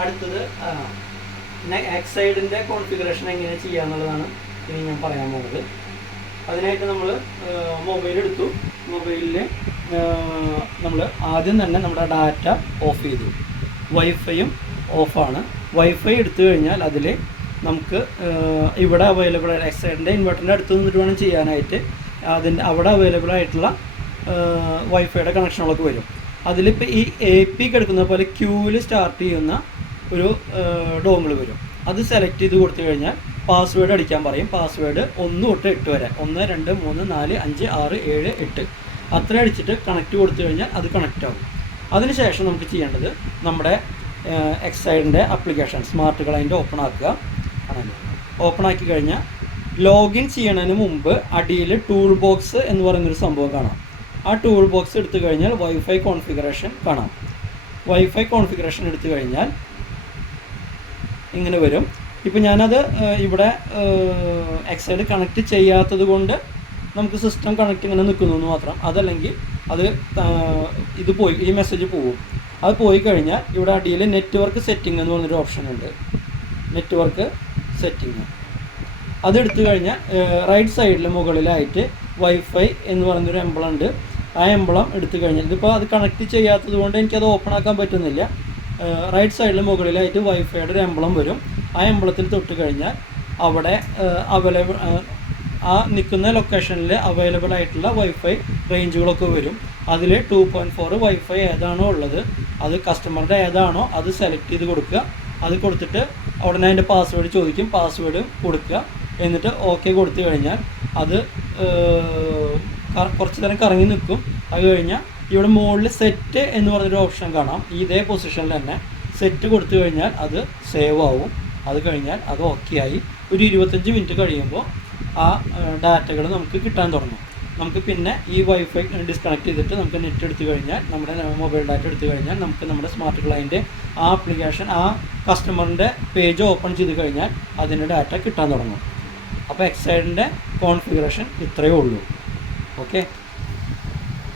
അടുത്തത് എക്സൈഡിൻ്റെ കോൺഫിഗറേഷൻ എങ്ങനെ ചെയ്യാന്നുള്ളതാണ് ഇനി ഞാൻ പറയാൻ പോകുന്നത്. അതിനായിട്ട് നമ്മൾ മൊബൈൽ എടുത്തു. മൊബൈലിൽ നമ്മൾ ആദ്യം തന്നെ നമ്മുടെ ഡാറ്റ ഓഫ് ചെയ്തു. വൈഫൈയും ഓഫാണ്. വൈഫൈ എടുത്തു കഴിഞ്ഞാൽ അതിൽ നമുക്ക് ഇവിടെ അവൈലബിൾ ആയ എക്സൈഡിൻ്റെ ഇൻവെർട്ടറിൻ്റെ അടുത്ത് നിന്നിട്ട് വേണം ചെയ്യാനായിട്ട്. അതിൻ്റെ അവിടെ അവൈലബിൾ ആയിട്ടുള്ള വൈഫൈയുടെ കണക്ഷനുകളൊക്കെ വരും. അതിലിപ്പോൾ ഈ AP കിടക്കുന്ന പോലെ ക്യൂവിൽ സ്റ്റാർട്ട് ചെയ്യുന്ന ഒരു ഡോങ്കിൾ വരും. അത് സെലക്ട് ചെയ്ത് കൊടുത്തു കഴിഞ്ഞാൽ പാസ്വേഡ് അടിക്കാൻ പറയും. പാസ്വേഡ് 1 തൊട്ട് 8 വരെ 1 2 3 4 5 6 7 8 അത്ര അടിച്ചിട്ട് കണക്റ്റ് കൊടുത്തു കഴിഞ്ഞാൽ അത് കണക്റ്റ് ആകും. അതിനുശേഷം നമുക്ക് ചെയ്യേണ്ടത് നമ്മുടെ എക്സൈഡിൻ്റെ ആപ്ലിക്കേഷൻ സ്മാർട്ട് ക്ലയൻറ്റ് ഓപ്പൺ ആക്കുക. ഓപ്പൺ ആക്കി കഴിഞ്ഞാൽ ലോഗിൻ ചെയ്യണതിന് മുമ്പ് അടിയിൽ ടൂൾ ബോക്സ് എന്ന് പറയുന്നൊരു സംഭവം കാണാം. ആ ടൂൾ ബോക്സ് എടുത്തു കഴിഞ്ഞാൽ വൈഫൈ കോൺഫിഗറേഷൻ കാണാം. വൈഫൈ കോൺഫിഗറേഷൻ എടുത്തു കഴിഞ്ഞാൽ ഇങ്ങനെ വരും. ഇപ്പോൾ ഞാനത് ഇവിടെ എക്സൈഡ് കണക്റ്റ് ചെയ്യാത്തത് കൊണ്ട് നമുക്ക് സിസ്റ്റം കണക്റ്റ് ഇങ്ങനെ നിൽക്കുന്നു എന്ന് മാത്രം. അതല്ലെങ്കിൽ അത് ഇത് പോയി ഈ മെസ്സേജ് പോവും. അത് പോയി കഴിഞ്ഞാൽ ഇവിടെ അടിയിൽ നെറ്റ്വർക്ക് സെറ്റിംഗ് എന്ന് പറഞ്ഞൊരു ഓപ്ഷൻ ഉണ്ട്. നെറ്റ്വർക്ക് സെറ്റിംഗ് അതെടുത്തു കഴിഞ്ഞാൽ റൈറ്റ് സൈഡിൽ മുകളിലായിട്ട് വൈഫൈ എന്ന് പറയുന്നൊരു എംബ്ലം ഉണ്ട്. ആ എംബ്ലം എടുത്തു കഴിഞ്ഞാൽ ഇതിപ്പോൾ അത് കണക്റ്റ് ചെയ്യാത്തത് കൊണ്ട് എനിക്കത് ഓപ്പൺ ആക്കാൻ പറ്റുന്നില്ല. റൈറ്റ് സൈഡിൽ മുകളിലായിട്ട് വൈഫൈയുടെ ഒരു എംബ്ലം വരും. ആ എംബ്ലത്തിൽ തൊട്ട് കഴിഞ്ഞാൽ അവിടെ അവൈലബിൾ ആ നിൽക്കുന്ന ലൊക്കേഷനിൽ അവൈലബിൾ ആയിട്ടുള്ള വൈഫൈ റേഞ്ചുകളൊക്കെ വരും. അതിൽ 2.4 വൈഫൈ ഏതാണോ ഉള്ളത് അത് കസ്റ്റമറുടെ ഏതാണോ അത് സെലക്ട് ചെയ്ത് കൊടുക്കുക. അത് കൊടുത്തിട്ട് ഉടനെ അതിൻ്റെ പാസ്വേഡ് ചോദിക്കും. പാസ്വേഡ് കൊടുക്കുക. എന്നിട്ട് ഓക്കെ കൊടുത്തു കഴിഞ്ഞാൽ അത് കുറച്ച് നേരം കറങ്ങി നിൽക്കും. അത് കഴിഞ്ഞാൽ ഇവിടെ മുകളിൽ സെറ്റ് എന്ന് പറഞ്ഞൊരു ഓപ്ഷൻ കാണാം. ഇതേ പൊസിഷനിൽ തന്നെ സെറ്റ് കൊടുത്തു കഴിഞ്ഞാൽ അത് സേവ് ആവും. അത് കഴിഞ്ഞാൽ അത് ഓക്കെ ആയി. ഒരു 25 മിനിറ്റ് കഴിയുമ്പോൾ ആ ഡാറ്റകൾ നമുക്ക് കിട്ടാൻ തുടങ്ങും. നമുക്ക് പിന്നെ ഈ വൈഫൈ ഡിസ്കണക്ട് ചെയ്തിട്ട് നമുക്ക് നെറ്റ് എടുത്തു കഴിഞ്ഞാൽ നമ്മുടെ മൊബൈൽ ഡാറ്റ എടുത്തു കഴിഞ്ഞാൽ നമുക്ക് നമ്മുടെ സ്മാർട്ട് ക്ലയൻറ്റ് ആ ആപ്ലിക്കേഷൻ ആ കസ്റ്റമറിൻ്റെ പേജ് ഓപ്പൺ ചെയ്ത് കഴിഞ്ഞാൽ അതിൻ്റെ ഡാറ്റ കിട്ടാൻ തുടങ്ങും. അപ്പോൾ എക്സൈഡിൻ്റെ കോൺഫിഗറേഷൻ ഇത്രയേ ഉള്ളൂ. ഓക്കെ.